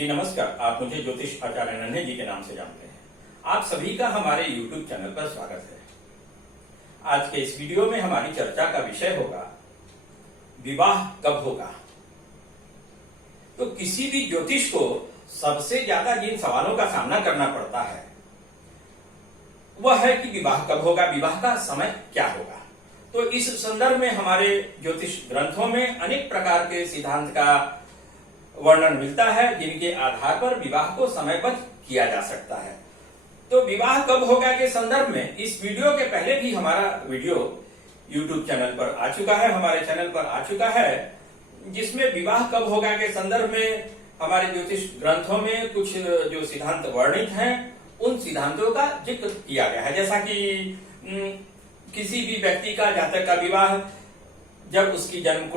नमस्कार, आप मुझे ज्योतिष आचार्य नन्हे जी के नाम से जानते हैं। आप सभी का हमारे YouTube चैनल पर स्वागत है। आज के इस वीडियो में हमारी चर्चा का विषय होगा विवाह कब होगा। तो किसी भी ज्योतिष को सबसे ज्यादा जिन सवालों का सामना करना पड़ता है वह है कि विवाह कब होगा, विवाह का समय क्या होगा। तो इस संदर्भ में हमारे ज्योतिष ग्रंथों में अनेक प्रकार के सिद्धांत का वर्णन मिलता है जिनके आधार पर विवाह को समयबद्ध किया जा सकता है। तो विवाह कब होगा के संदर्भ में इस वीडियो के पहले भी हमारा वीडियो YouTube चैनल पर आ चुका है, हमारे चैनल पर आ चुका है, जिसमें विवाह कब होगा के संदर्भ में हमारे ज्योतिष ग्रंथों में कुछ जो सिद्धांत वर्णित हैं उन सिद्धांतों का जिक्र किया गया है। जैसा कि किसी भी व्यक्ति का जातक का विवाह जब उसकी जन्म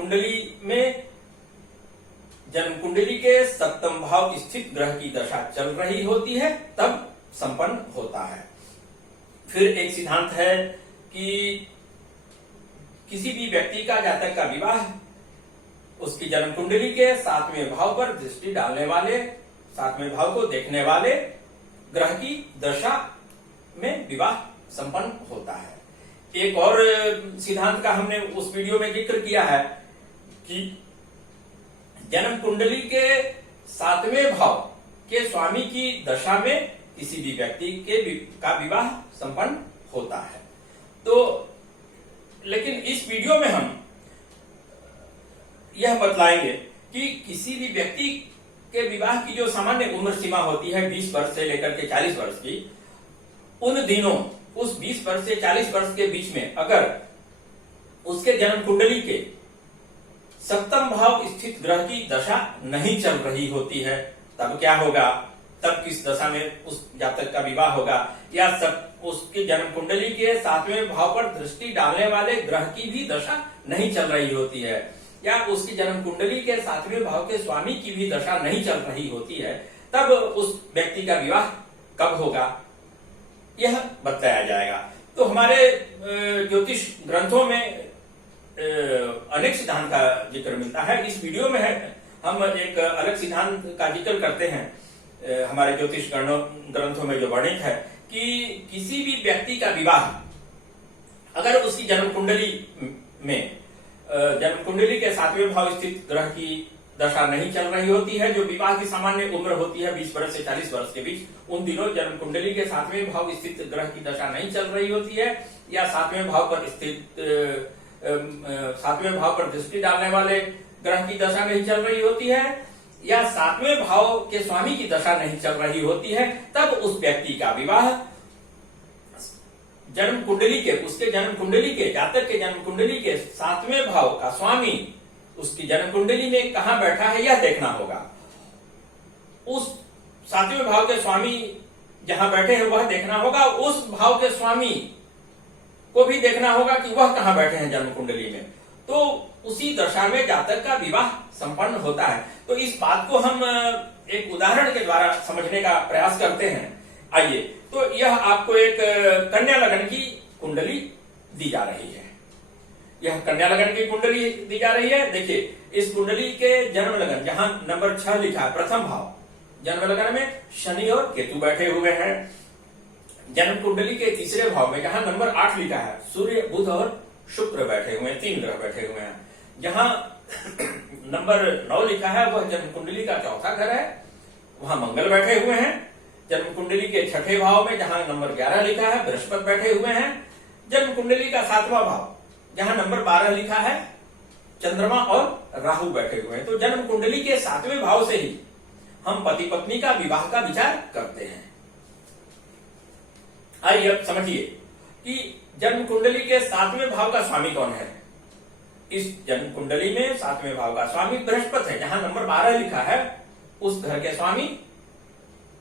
कुंडली के सप्तम भाव स्थित ग्रह की दशा चल रही होती है तब संपन्न होता है। फिर एक सिद्धांत है कि किसी भी व्यक्ति का जातक का विवाह उसकी जन्म कुंडली के 7वें भाव पर दृष्टि डालने वाले, 7वें भाव को देखने वाले ग्रह की दशा में विवाह संपन्न होता है। एक और सिद्धांत का हमने उस वीडियो में जिक्र किया है कि जन्म कुंडली के 7वें भाव के स्वामी की दशा में किसी भी व्यक्ति का विवाह संपन्न होता है। तो लेकिन इस वीडियो में हम यह बतलाएंगे कि किसी भी व्यक्ति के विवाह की जो सामान्य उम्र सीमा होती है 20 वर्ष से लेकर के 40 वर्ष की, उन दिनों उस 20 वर्ष से 40 वर्ष के बीच में अगर उसके जन्म कुंडली के सप्तम भाव स्थित ग्रह की दशा नहीं चल रही होती है तब क्या होगा, तब किस दशा में उस जातक का विवाह होगा। या उसके जन्म कुंडली के 7वें भाव पर दृष्टि डालने वाले ग्रह की भी दशा नहीं चल रही होती है, या उसकी जन्म कुंडली के 7वें भाव के स्वामी की भी दशा नहीं चल रही होती है, तब उस व्यक्ति का विवाह कब होगा यह बताया जाएगा। तो हमारे ज्योतिष ग्रंथों में अनेक सिद्धांत का जिक्र मिलता है। इस वीडियो में हम एक अलग सिद्धांत का जिक्र करते हैं हमारे ज्योतिष ग्रंथों में जो वर्णित है कि किसी भी व्यक्ति का विवाह अगर उसकी जन्म कुंडली के 7वें भाव स्थित ग्रह की दशा नहीं चल रही होती है, जो विवाह की सामान्य उम्र होती है 20 वर्ष से 40 वर्ष के बीच, उन दिनों जन्म कुंडली के 7वें भाव स्थित ग्रह की दशा नहीं चल रही होती है, या 7वें भाव पर दृष्टि डालने वाले ग्रह की दशा नहीं चल रही होती है, या 7वें भाव के स्वामी की दशा नहीं चल रही होती है, तब उस व्यक्ति का विवाह उसके जन्म कुंडली के जातक के जन्म कुंडली के 7वें भाव का स्वामी उसकी जन्म कुंडली में कहां बैठा है यह देखना होगा। उस 7वें भाव के स्वामी जहां बैठे हैं वह देखना होगा, उस भाव के स्वामी को भी देखना होगा कि वह कहां बैठे हैं जन्म कुंडली में। तो उसी दशा में जातक का विवाह संपन्न होता है। तो इस बात को हम एक उदाहरण के द्वारा समझने का प्रयास करते हैं। आइए, तो यह आपको एक कन्या लगन की कुंडली दी जा रही है। यह कन्या लगन की कुंडली दी जा रही है। देखिए, इस कुंडली के जन्म लगन जहां नंबर 6 लिखा है, प्रथम भाव, जन्म लगन में शनि और केतु बैठे हुए हैं। जन्म कुंडली के तीसरे भाव में जहां नंबर 8 लिखा है, सूर्य, बुध और शुक्र बैठे हुए हैं, 3 ग्रह बैठे हुए हैं। जहां नंबर 9 लिखा है वह जन्म कुंडली का चौथा घर है, वहां मंगल बैठे हुए हैं। जन्म कुंडली के 6ठे भाव में जहां नंबर 11 लिखा है, बृहस्पति बैठे हुए हैं। जन्म कुंडली का 7वां भाव जहां नंबर 12 लिखा है, चंद्रमा और राहु बैठे हुए हैं। तो जन्म कुंडली के 7वें भाव से ही हम पति पत्नी का विवाह का विचार करते हैं। आइए अब समझिए कि जन्म कुंडली के 7वें भाव का स्वामी कौन है। इस जन्म कुंडली में 7वें भाव का स्वामी बृहस्पति है। जहां नंबर 12 लिखा है उस घर के स्वामी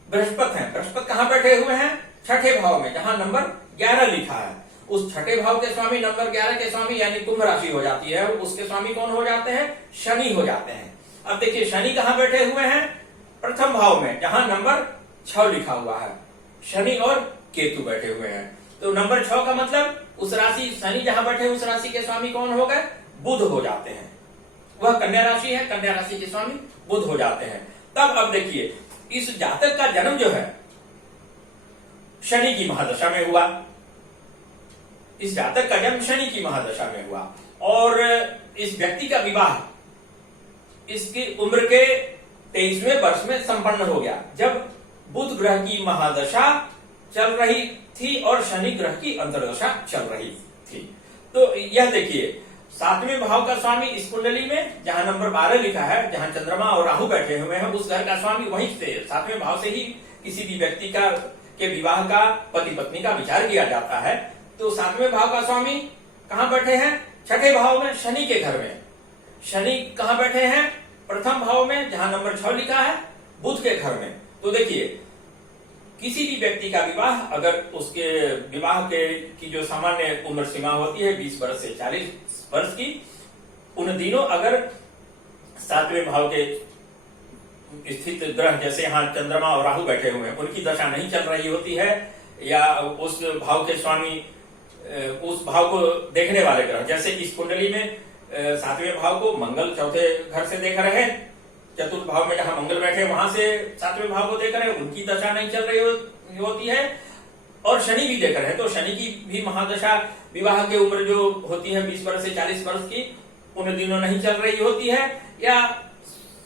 बृहस्पति हैं। बृहस्पति कहां बैठे हुए हैं, 6ठे भाव में जहां नंबर 11 लिखा है। उस 6ठे भाव के स्वामी नंबर 11 के स्वामी यानी कुंभ राशि हो जाती है, उसके स्वामी कौन हो जाते हैं, शनि हो जाते हैं। अब देखिए शनि कहां बैठे हुए हैं, प्रथम भाव में जहां नंबर 6 लिखा हुआ है, शनि और केतु बैठे हुए हैं। तो नंबर 6 का मतलब उस राशि, शनि जहां बैठे उस राशि के स्वामी कौन हो गए, बुध हो जाते हैं। वह कन्या राशि है, कन्या राशि के स्वामी बुध हो जाते हैं। तब अब देखिए, इस जातक का जन्म जो है शनि की महादशा में हुआ। इस जातक का जन्म शनि की महादशा में हुआ और इस व्यक्ति का विवाह इसकी उम्र के 23वें वर्ष में संपन्न हो गया, जब बुध ग्रह की महादशा चल रही थी और शनि ग्रह की अंतर्दशा चल रही थी। तो यह देखिए, 7वें भाव का स्वामी इस कुंडली में जहां नंबर 12 लिखा है, जहां चंद्रमा और राहु बैठे हुए हैं, उस घर का स्वामी वहीं से 7वें भाव से ही किसी भी व्यक्ति का के विवाह का, पति पत्नी का विचार किया जाता है। तो 7वें भाव का स्वामी कहां बैठे हैं? 6ठे भाव में, शनि के घर में। शनि कहां बैठे हैं? प्रथम भाव में, जहां नंबर 6 लिखा है, बुध के घर में। तो देखिए, किसी भी व्यक्ति का विवाह, अगर उसके विवाह के की जो सामान्य उम्र सीमा होती है 20 वर्ष से 40 वर्ष की, उन दिनों अगर 7वें भाव के स्थित ग्रह, जैसे यहाँ चंद्रमा और राहु बैठे हुए हैं, उनकी दशा नहीं चल रही होती है, या उस भाव के स्वामी उस भाव को देखने वाले ग्रह, जैसे इस कुंडली में 7वें भाव को मंगल चौथे घर से देख रहे हैं, चतुर्थ भाव में जहां मंगल बैठे वहां से 7वें भाव को देख रहे हैं, उनकी दशा नहीं चल रही होती है, और शनि भी देख रहे हैं। तो शनि की भी महादशा विवाह की उम्र जो होती है 20 वर्ष से 40 वर्ष की, उन दिनों नहीं चल रही होती है, या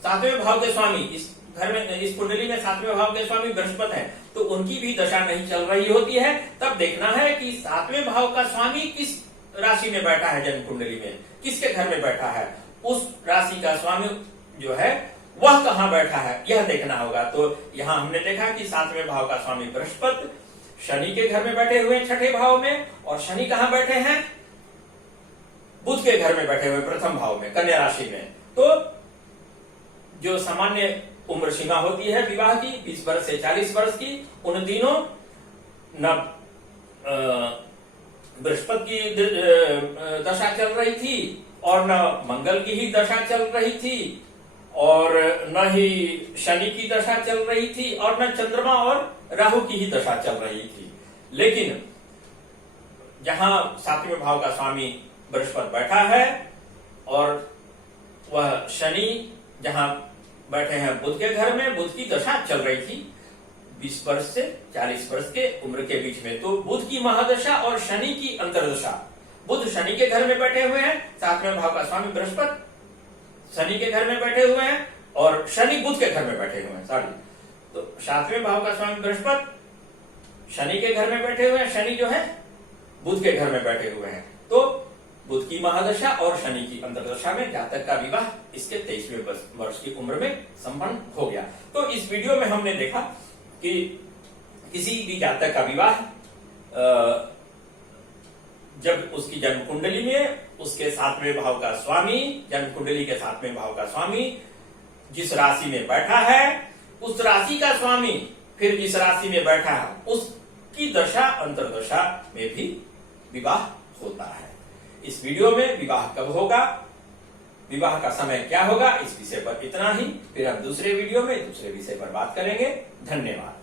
7वें भाव के स्वामी इस घर में, इस कुंडली में 7वें भाव के स्वामी बृहस्पति है, तो उनकी भी दशा नहीं चल रही होती है। तब देखना है कि 7वें भाव का स्वामी किस राशि में बैठा है, जन्म कुंडली में किसके घर में बैठा है, उस राशि का स्वामी जो है वह कहां बैठा है, यह देखना होगा। तो यहां हमने देखा कि 7वें भाव का स्वामी बृहस्पति शनि के घर में बैठे हुए 6ठे भाव में, और शनि कहां बैठे हैं? बुध के घर में बैठे हुए प्रथम भाव में, कन्या राशि में। तो जो सामान्य उम्र सीमा होती है विवाह की 20 वर्ष से 40 वर्ष की, उन दिनों न बृहस्पति की दशा चल रही थी, और न मंगल की ही दशा चल रही थी, और न ही शनि की दशा चल रही थी, और न चंद्रमा और राहु की ही दशा चल रही थी। लेकिन जहां 7वें भाव का स्वामी बृहस्पति बैठा है, और वह शनि जहां बैठे हैं बुध के घर में, बुध की दशा चल रही थी 20 वर्ष से 40 वर्ष के उम्र के बीच में। तो बुध की महादशा और शनि की अंतर्दशा, बुध शनि के घर में बैठे हुए हैं, 7वें भाव का स्वामी बृहस्पति शनि के घर में बैठे हुए हैं, और शनि बुध के घर में बैठे हुए हैं। सॉरी, तो 7वें भाव का स्वामी बृहस्पति शनि के घर में बैठे हुए हैं, शनि जो है बुध के घर में बैठे हुए हैं। तो बुध की महादशा और शनि की अंतर्दशा में जातक का विवाह इसके 23वें वर्ष की उम्र में संपन्न हो गया। तो इस वीडियो में हमने देखा कि किसी भी जातक का विवाह जब उसकी जन्म कुंडली में उसके 7वें भाव का स्वामी, जन्म कुंडली के 7वें भाव का स्वामी जिस राशि में बैठा है, उस राशि का स्वामी फिर जिस राशि में बैठा है, उसकी दशा अंतर्दशा में भी विवाह होता है। इस वीडियो में विवाह कब होगा, विवाह का समय क्या होगा, इस विषय पर इतना ही। फिर हम दूसरे वीडियो में दूसरे विषय पर बात करेंगे। धन्यवाद।